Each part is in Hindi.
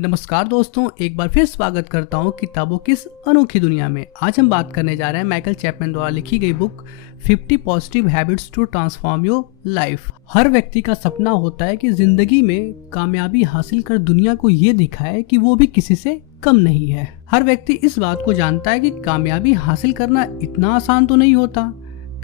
नमस्कार दोस्तों, एक बार फिर स्वागत करता हूँ किताबों की इस अनोखी दुनिया में। आज हम बात करने जा रहे हैं माइकल चैपमैन द्वारा लिखी गई book 50 positive habits to transform your life. हर व्यक्ति का सपना होता है कि जिंदगी में कामयाबी हासिल कर दुनिया को ये दिखाए कि वो भी किसी से कम नहीं है। हर व्यक्ति इस बात को जानता है कि कामयाबी हासिल करना इतना आसान तो नहीं होता,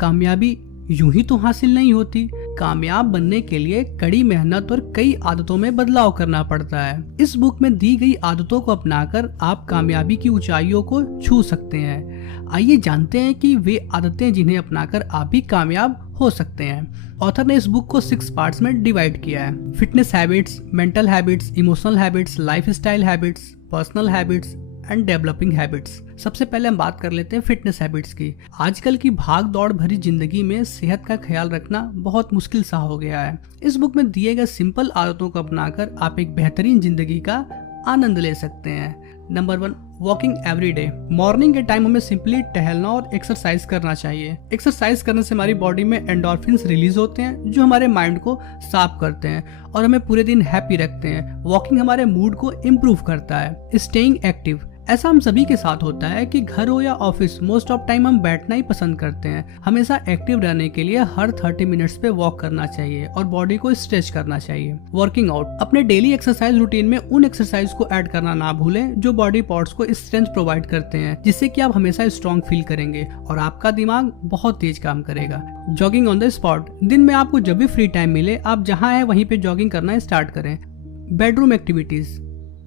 कामयाबी यूं ही तो हासिल नहीं होती। कामयाब बनने के लिए कड़ी मेहनत और कई आदतों में बदलाव करना पड़ता है। इस बुक में दी गई आदतों को अपनाकर आप कामयाबी की ऊंचाइयों को छू सकते हैं। आइए जानते हैं कि वे आदतें जिन्हें अपनाकर आप भी कामयाब हो सकते हैं। ऑथर ने इस बुक को 6 पार्ट्स में डिवाइड किया है। Fitness habits, mental habits, emotional habits, lifestyle habits, personal habits and developing habits. सबसे पहले हम बात कर लेते हैं फिटनेस हैबिट्स की। आजकल की भाग दौड़ भरी जिंदगी में सेहत का ख्याल रखना बहुत मुश्किल सा हो गया है। इस बुक में दिए गए सिंपल आदतों को अपनाकर आप एक बेहतरीन जिंदगी का आनंद ले सकते हैं। Number 1, walking every day. Morning के टाइम हमें सिंपली टहलना और एक्सरसाइज करना चाहिए। एक्सरसाइज करने से हमारी बॉडी में एंडोर्फिन्स रिलीज होते हैं जो हमारे माइंड को साफ करते हैं और हमें पूरे दिन हैप्पी रखते हैं। वॉकिंग हमारे मूड को इम्प्रूव करता है। स्टेइंग एक्टिव, ऐसा हम सभी के साथ होता है कि घर हो या ऑफिस, मोस्ट ऑफ टाइम हम बैठना ही पसंद करते हैं। हमेशा एक्टिव रहने के लिए हर 30 मिनट्स पे वॉक करना चाहिए और बॉडी को स्ट्रेच करना चाहिए। वर्किंग आउट, अपने डेली एक्सरसाइज रूटीन में उन एक्सरसाइज को ऐड करना ना भूलें जो बॉडी पार्ट्स को स्ट्रेंथ प्रोवाइड करते हैं, जिससे कि आप हमेशा स्ट्रॉन्ग फील करेंगे और आपका दिमाग बहुत तेज काम करेगा। जॉगिंग ऑन द स्पॉट, दिन में आपको जब भी फ्री टाइम मिले आप जहाँ है वहीं पे जॉगिंग करना स्टार्ट करें। बेडरूम एक्टिविटीज,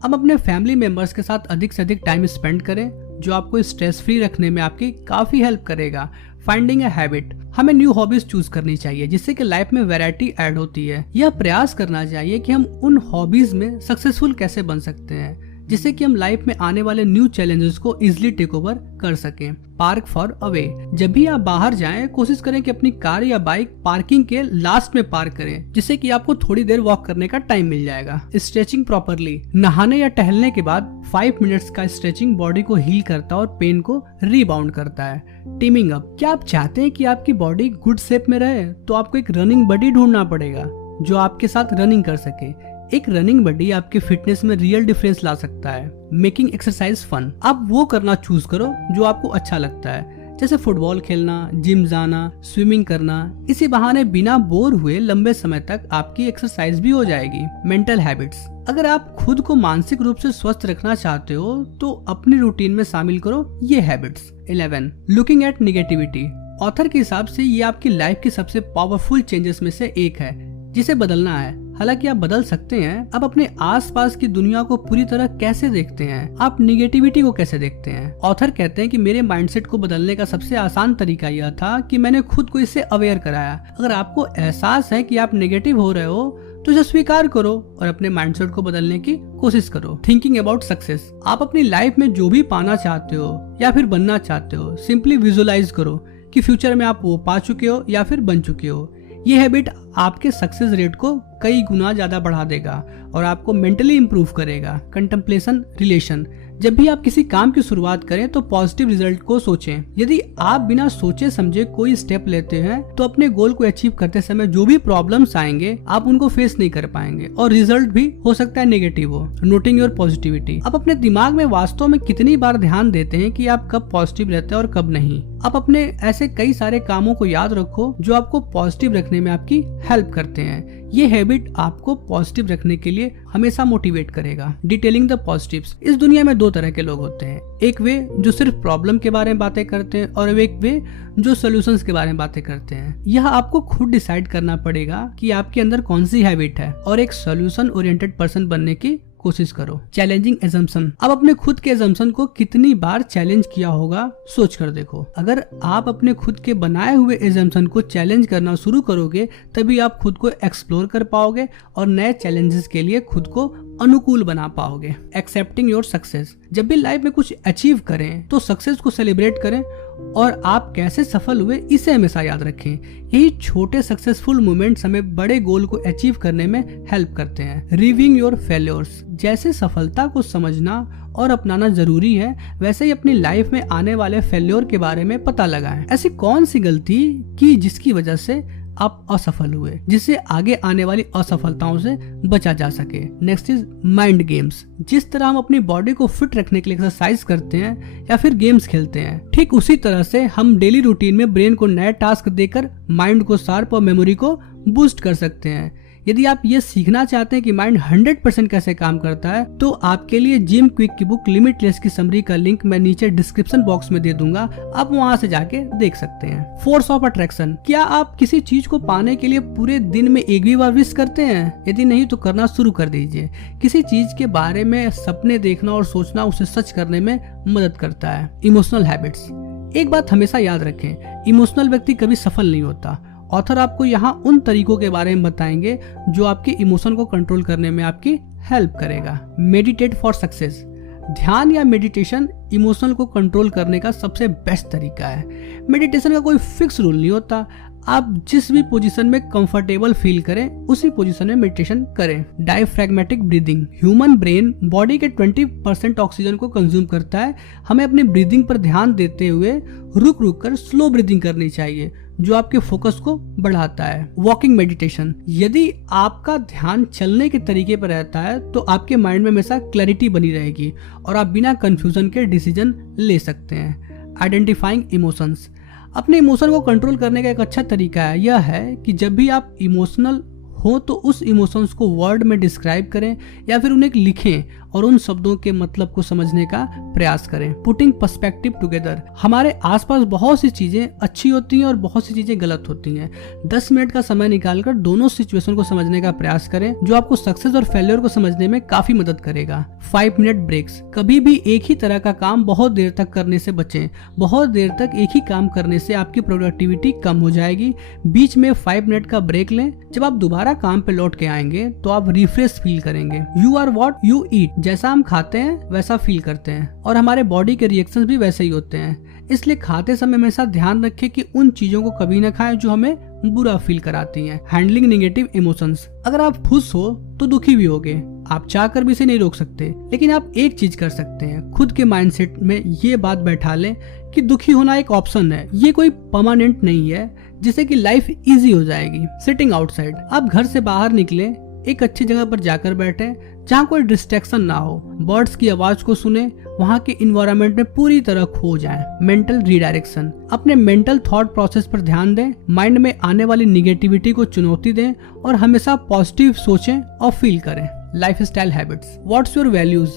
अब अपने फैमिली मेंबर्स के साथ अधिक से अधिक टाइम स्पेंड करें जो आपको स्ट्रेस फ्री रखने में आपकी काफी हेल्प करेगा। फाइंडिंग अ हैबिट, हमें न्यू हॉबीज चूज करनी चाहिए जिससे कि लाइफ में वैरायटी ऐड होती है। यह प्रयास करना चाहिए कि हम उन हॉबीज में सक्सेसफुल कैसे बन सकते हैं जिससे कि हम लाइफ में आने वाले न्यू चैलेंजेस को इजिली टेक ओवर कर सकें। पार्क फॉर अवे, जब भी आप बाहर जाएं कोशिश करें कि अपनी कार या बाइक पार्किंग के लास्ट में पार्क करें जिससे कि आपको थोड़ी देर वॉक करने का टाइम मिल जाएगा। स्ट्रेचिंग प्रॉपरली, नहाने या टहलने के बाद 5 मिनट्स का स्ट्रेचिंग बॉडी को हील करता है और पेन को रीबाउंड करता है। टीमिंग अप, क्या आप चाहते हैं कि आपकी बॉडी गुड शेप में रहे तो आपको एक रनिंग बडी ढूंढना पड़ेगा जो आपके साथ रनिंग कर सके। एक रनिंग बडी आपके फिटनेस में रियल डिफरेंस ला सकता है। मेकिंग एक्सरसाइज फन, आप वो करना चूज करो जो आपको अच्छा लगता है, जैसे फुटबॉल खेलना, जिम जाना, स्विमिंग करना। इसी बहाने बिना बोर हुए लंबे समय तक आपकी एक्सरसाइज भी हो जाएगी। मेंटल हैबिट्स, अगर आप खुद को मानसिक रूप से स्वस्थ रखना चाहते हो तो अपनी रूटीन में शामिल करो ये habits. 11, looking at negativity, author के हिसाब से ये आपकी लाइफ की सबसे पावरफुल चेंजेस में से एक है जिसे बदलना है। हालांकि आप बदल सकते हैं। आप अपने आसपास की दुनिया को पूरी तरह कैसे देखते हैं, आप निगेटिविटी को कैसे देखते हैं। ऑथर कहते हैं कि मेरे माइंडसेट को बदलने का सबसे आसान तरीका यह था कि मैंने खुद को इससे अवेयर कराया। अगर आपको एहसास है कि आप नेगेटिव हो रहे हो तो इसे स्वीकार करो और अपने माइंडसेट को बदलने की कोशिश करो। थिंकिंग अबाउट सक्सेस, आप अपनी लाइफ में जो भी पाना चाहते हो या फिर बनना चाहते हो सिंपली विजुअलाइज करो कि फ्यूचर में आप वो पा चुके हो या फिर बन चुके हो। ये हैबिट आपके सक्सेस रेट को कई गुना ज्यादा बढ़ा देगा और आपको मेंटली इंप्रूव करेगा। कंटेम्पलेशन रिलेशन, जब भी आप किसी काम की शुरुआत करें तो पॉजिटिव रिजल्ट को सोचें। यदि आप बिना सोचे समझे कोई स्टेप लेते हैं तो अपने गोल को अचीव करते समय जो भी प्रॉब्लम्स आएंगे आप उनको फेस नहीं कर पाएंगे और रिजल्ट भी हो सकता है नेगेटिव हो। नोटिंग योर पॉजिटिविटी, आप अपने दिमाग में वास्तव में कितनी बार ध्यान देते हैं कि आप कब पॉजिटिव रहते हैं और कब नहीं। आप अपने ऐसे कई सारे कामों को याद रखो जो आपको पॉजिटिव रखने में आपकी हेल्प करते हैं। ये हैबिट आपको पॉजिटिव रखने के लिए हमेशा मोटिवेट करेगा। डिटेलिंग द पॉजिटिव्स, इस दुनिया में 2 तरह के लोग होते हैं, एक वे जो सिर्फ प्रॉब्लम के बारे में बातें करते हैं और एक वे जो सॉल्यूशंस के बारे में बातें करते हैं। यह आपको खुद डिसाइड करना पड़ेगा कि आपके अंदर कौन सी हैबिट है और एक सॉल्यूशन ओरिएंटेड पर्सन बनने की कोशिश करो। चैलेंजिंग एजम्पशन, अब अपने खुद के एजम्पशन को कितनी बार चैलेंज किया होगा सोच कर देखो। अगर आप अपने खुद के बनाए हुए एजम्पशन को चैलेंज करना शुरू करोगे तभी आप खुद को एक्सप्लोर कर पाओगे और नए चैलेंजेस के लिए खुद को अनुकूल बना पाओगे। एक्सेप्टिंग योर सक्सेस, जब भी लाइफ में कुछ अचीव करें तो सक्सेस को सेलिब्रेट करें और आप कैसे सफल हुए इसे हमेशा याद रखें। यही छोटे सक्सेसफुल मोमेंट्स हमें बड़े गोल को अचीव करने में हेल्प करते हैं। रिव्यूइंग योर फेल्योर्स, जैसे सफलता को समझना और अपनाना जरूरी है वैसे ही अपनी लाइफ में आने वाले फेल्योर के बारे में पता लगाएं। ऐसी कौन सी गलती की जिसकी वजह से आप असफल हुए, जिससे आगे आने वाली असफलताओं से बचा जा सके। Next is mind games. जिस तरह हम अपनी बॉडी को फिट रखने के लिए एक्सरसाइज करते हैं या फिर गेम्स खेलते हैं, ठीक उसी तरह से हम डेली रूटीन में ब्रेन को नए टास्क देकर माइंड को शार्प और मेमोरी को बूस्ट कर सकते हैं। यदि आप ये सीखना चाहते हैं कि माइंड 100% कैसे काम करता है, तो आपके लिए जिम क्विक की बुक लिमिटलेस की समरी का लिंक मैं नीचे डिस्क्रिप्शन बॉक्स में दे दूंगा, आप वहां से जाके देख सकते हैं। Force of attraction. क्या आप किसी चीज को पाने के लिए पूरे दिन में एक भी बार विश करते हैं? यदि नहीं तो करना शुरू कर दीजिए। किसी चीज के बारे में सपने देखना और सोचना उसे सच करने में मदद करता है। Emotional habits. एक बात हमेशा याद रखें, इमोशनल व्यक्ति कभी सफल नहीं होता। ऑथर आपको यहाँ उन तरीकों के बारे में बताएंगे जो आपके इमोशन को कंट्रोल करने में आपकी हेल्प करेगा। Meditate for success. ध्यान या मेडिटेशन इमोशनल को कंट्रोल करने का सबसे बेस्ट तरीका है। मेडिटेशन का कोई फिक्स रूल नहीं होता, आप जिस भी पोजीशन में कंफर्टेबल फील करें उसी पोजीशन में मेडिटेशन करें। Diaphragmatic breathing. Human brain body के 20% ऑक्सीजन को कंज्यूम करता है। हमें अपनी ब्रीदिंग पर ध्यान देते हुए रुक रुक कर स्लो ब्रीदिंग करनी चाहिए, जो आपके फोकस को बढ़ाता है। Walking meditation. यदि आपका ध्यान चलने के तरीके पर रहता है तो आपके माइंड में हमेशा क्लैरिटी बनी रहेगी और आप बिना कंफ्यूजन के डिसीजन ले सकते हैं। Identifying emotions. अपने इमोशन को कंट्रोल करने का एक अच्छा तरीका यह है कि जब भी आप इमोशनल हो तो उस इमोशंस को वर्ड में डिस्क्राइब करें या फिर उन्हें लिखें और उन शब्दों के मतलब को समझने का प्रयास करें। Putting perspective together. हमारे आसपास बहुत सी चीजें अच्छी होती हैं और बहुत सी चीजें गलत होती हैं। 10 मिनट का समय निकालकर दोनों सिचुएशन को समझने का प्रयास करें, जो आपको सक्सेस और फेलियर को समझने में काफी मदद करेगा। 5 मिनट ब्रेक्स। कभी भी एक ही तरह का काम बहुत देर तक करने से बचें। बहुत देर तक एक ही काम करने से आपकी प्रोडक्टिविटी कम हो जाएगी। बीच में 5 मिनट का ब्रेक लें। जब आप दोबारा काम पे लौट के आएंगे तो आप रिफ्रेश फील करेंगे। You are what you eat. जैसा हम खाते हैं वैसा फील करते हैं और हमारे बॉडी के रिएक्शंस भी वैसे ही होते हैं। इसलिए खाते समय हमेशा ध्यान रखें कि उन चीजों को कभी न खाएं जो हमें बुरा फील कराती हैं। Handling negative emotions. अगर आप खुश हो तो दुखी भी होगे, आप चाहकर भी इसे नहीं रोक सकते, लेकिन आप एक चीज कर सकते हैं, खुद के माइंडसेट में ये बात बैठा लें कि दुखी होना एक ऑप्शन है, ये कोई परमानेंट नहीं है, जिससे कि लाइफ इजी हो जाएगी। Sitting outside. आप घर से बाहर निकले, एक अच्छी जगह पर जाकर बैठे जहाँ कोई डिस्ट्रैक्शन ना हो, बर्ड्स की आवाज को सुने, वहाँ के इन्वायरमेंट में पूरी तरह खो जाएं। Mental redirection. अपने मेंटल थॉट प्रोसेस पर ध्यान दें, माइंड में आने वाली निगेटिविटी को चुनौती दें और हमेशा पॉजिटिव सोचें और फील करें। Lifestyle habits. What's your values.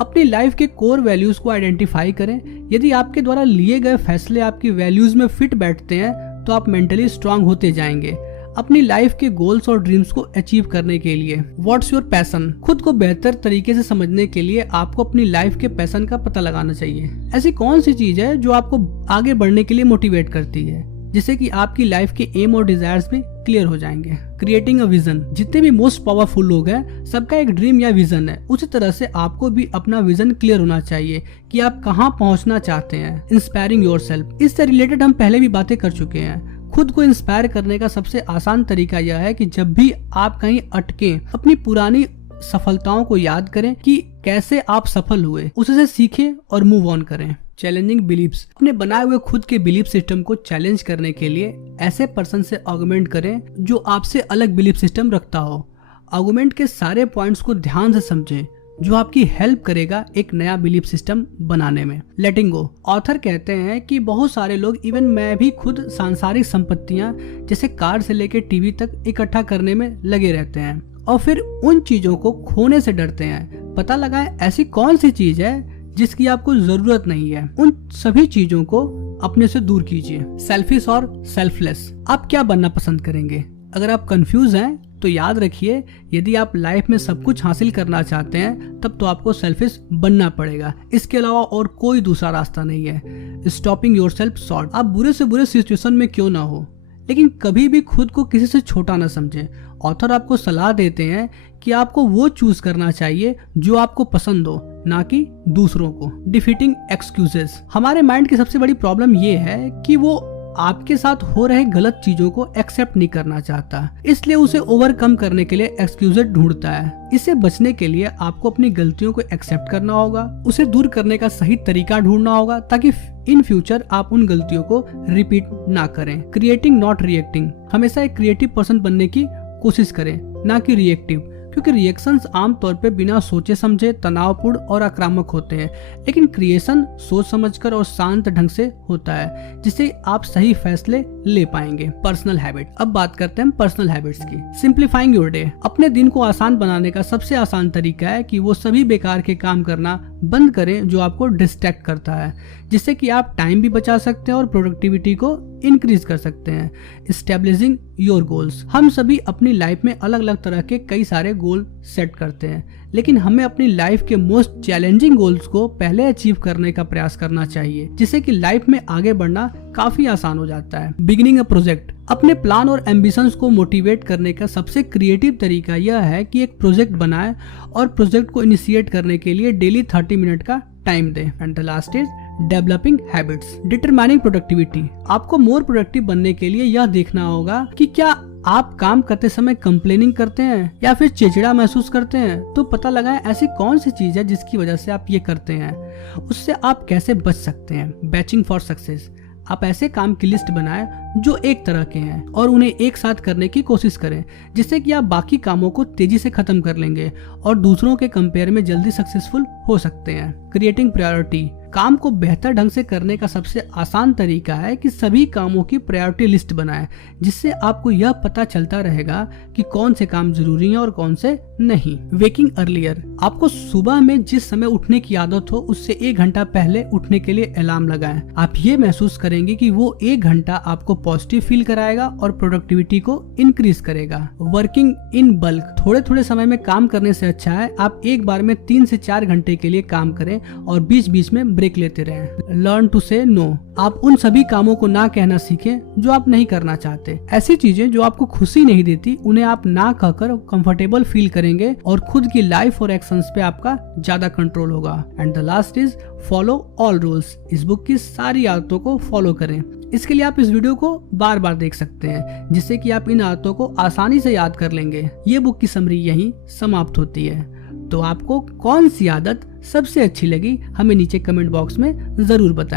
अपनी लाइफ के कोर वैल्यूज को आइडेंटिफाई करें। यदि आपके द्वारा लिए गए फैसले आपकी वैल्यूज में फिट बैठते हैं तो आप मेंटली स्ट्रांग होते जाएंगे अपनी लाइफ के गोल्स और ड्रीम्स को अचीव करने के लिए। What's your passion. खुद को बेहतर तरीके से समझने के लिए आपको अपनी लाइफ के पैशन का पता लगाना चाहिए। ऐसी कौन सी चीज है जो आपको आगे बढ़ने के लिए मोटिवेट करती है, जिससे कि आपकी लाइफ के एम और डिजायर्स भी क्लियर हो जाएंगे। Creating a vision. जितने भी मोस्ट पावरफुल लोग हैं, सबका एक ड्रीम या विजन है। उसी तरह से आपको भी अपना विजन क्लियर होना चाहिए कि आप कहां पहुंचना चाहते हैं। Inspiring yourself. इससे रिलेटेड हम पहले भी बातें कर चुके हैं। खुद को इंस्पायर करने का सबसे आसान तरीका यह है कि जब भी आप कहीं अटके, अपनी पुरानी सफलताओं को याद करें कि कैसे आप सफल हुए, उससे सीखें और मूव ऑन करें। Challenging beliefs. अपने बनाए हुए खुद के बिलीफ सिस्टम को चैलेंज करने के लिए ऐसे पर्सन से आर्गुमेंट करें जो आपसे अलग बिलीफ सिस्टम रखता हो। आर्गुमेंट के सारे पॉइंट्स को ध्यान से समझें, जो आपकी हेल्प करेगा एक नया बिलीफ सिस्टम बनाने में। लेटिंग गो। ऑथर कहते हैं कि बहुत सारे लोग, इवन मैं भी खुद, सांसारिक संपत्तियां जैसे कार से लेकर टीवी तक इकट्ठा करने में लगे रहते हैं और फिर उन चीजों को खोने से डरते हैं। पता लगाएं ऐसी कौन सी चीज है जिसकी आपको जरूरत नहीं है। उन सभी चीजों को अपने से दूर कीजिए। सेल्फिश और सेल्फलेस। आप क्या बनना पसंद करेंगे? अगर आप कंफ्यूज हैं तो याद रखिए, यदि आप लाइफ में सब कुछ हासिल करना चाहते हैं तब तो आपको सेल्फिश बनना पड़ेगा। इसके अलावा और कोई दूसरा रास्ता नहीं है। Stopping yourself short. आप बुरे से बुरे सिचुएशन में क्यों ना हो, लेकिन कभी भी खुद को किसी से छोटा ना समझें। ऑथर आपको सलाह देते हैं कि आपको वो चूज करना चाहिए जो आपको पसंद हो, ना कि दूसरों को। Defeating excuses. हमारे माइंड की सबसे बड़ी प्रॉब्लम ये है कि वो आपके साथ हो रहे गलत चीजों को एक्सेप्ट नहीं करना चाहता, इसलिए उसे ओवरकम करने के लिए एक्सक्यूजेस ढूंढता है। इससे बचने के लिए आपको अपनी गलतियों को एक्सेप्ट करना होगा, उसे दूर करने का सही तरीका ढूंढना होगा ताकि इन फ्यूचर आप उन गलतियों को रिपीट ना करें। क्रिएटिंग नॉट रिएक्टिंग, हमेशा एक क्रिएटिव पर्सन बनने की कोशिश करें, ना कि रिएक्टिव, क्योंकि रिएक्शंस आमतौर पे बिना सोचे समझे तनावपूर्ण और आक्रामक होते हैं, लेकिन क्रिएशन सोच समझकर और शांत ढंग से होता है, जिससे आप सही फैसले ले पाएंगे। पर्सनल हैबिट, अब बात करते हैं पर्सनल हैबिट्स की। सिंप्लीफाइंग योर डे, अपने दिन को आसान बनाने का सबसे आसान तरीका है कि वो सभी बेकार के काम करना बंद करें जो आपको डिस्ट्रैक्ट करता है, जिससे कि आप टाइम भी बचा सकते हैं और प्रोडक्टिविटी को इंक्रीज कर सकते हैं। एस्टेब्लिशिंग योर गोल्स, हम सभी अपनी लाइफ में अलग अलग तरह के कई सारे गोल सेट करते हैं, लेकिन हमें अपनी लाइफ के मोस्ट चैलेंजिंग गोल्स को पहले अचीव करने का प्रयास करना चाहिए, जिससे कि लाइफ में आगे बढ़ना काफी आसान हो जाता है। बिगिनिंग अ प्रोजेक्ट, अपने प्लान और एम्बिशंस को मोटिवेट करने का सबसे क्रिएटिव तरीका यह है कि एक प्रोजेक्ट बनाएं और प्रोजेक्ट को इनिशिएट करने के लिए डेली 30 मिनट का टाइम दें। And the last is developing habits, determining productivity, आपको मोर प्रोडक्टिव बनने के लिए यह देखना होगा कि क्या आप काम करते समय कंप्लेनिंग करते हैं या फिर चिड़चिड़ा महसूस करते हैं। तो पता लगाएं ऐसी कौन सी चीज है जिसकी वजह से आप ये करते हैं, उससे आप कैसे बच सकते हैं। बैचिंग फॉर सक्सेस, आप ऐसे काम की लिस्ट बनाएं जो एक तरह के हैं और उन्हें एक साथ करने की कोशिश करें, जिससे कि आप बाकी कामों को तेजी से खत्म कर लेंगे और दूसरों के कंपेयर में जल्दी सक्सेसफुल हो सकते हैं। क्रिएटिंग प्रायोरिटी, काम को बेहतर ढंग से करने का सबसे आसान तरीका है कि सभी कामों की प्रायोरिटी लिस्ट बनाएं, जिससे आपको यह पता चलता रहेगा कि कौन से काम जरूरी हैं और कौन से नहीं। वेकिंग अर्लियर, आपको सुबह में जिस समय उठने की आदत हो उससे 1 घंटा पहले उठने के लिए अलार्म लगाएं। आप ये महसूस करेंगे कि वो 1 घंटा आपको पॉजिटिव फील कराएगा और प्रोडक्टिविटी को इंक्रीज करेगा। वर्किंग इन बल्क, थोड़े थोड़े समय में काम करने से अच्छा है आप एक बार में 3 से 4 घंटे के लिए काम करें और बीच बीच में ब्रेक लेते रहें। लर्न टू से नो, आप उन सभी कामों को ना कहना सीखें जो आप नहीं करना चाहते। ऐसी चीजें जो आपको खुशी नहीं देती उन्हें आप ना कहकर कंफर्टेबल फील करेंगे और खुद की लाइफ और एक्शंस पे आपका ज्यादा कंट्रोल होगा। And the last is follow all rules, इस बुक की सारी आदतों को फॉलो करें। इसके लिए आप इस वीडियो को बार बार देख सकते हैं, जिससे कि आप इन आदतों को आसानी से याद कर लेंगे। ये बुक की समरी यहीं समाप्त होती है। तो आपको कौन सी आदत सबसे अच्छी लगी हमें नीचे कमेंट बॉक्स में जरूर बताएं।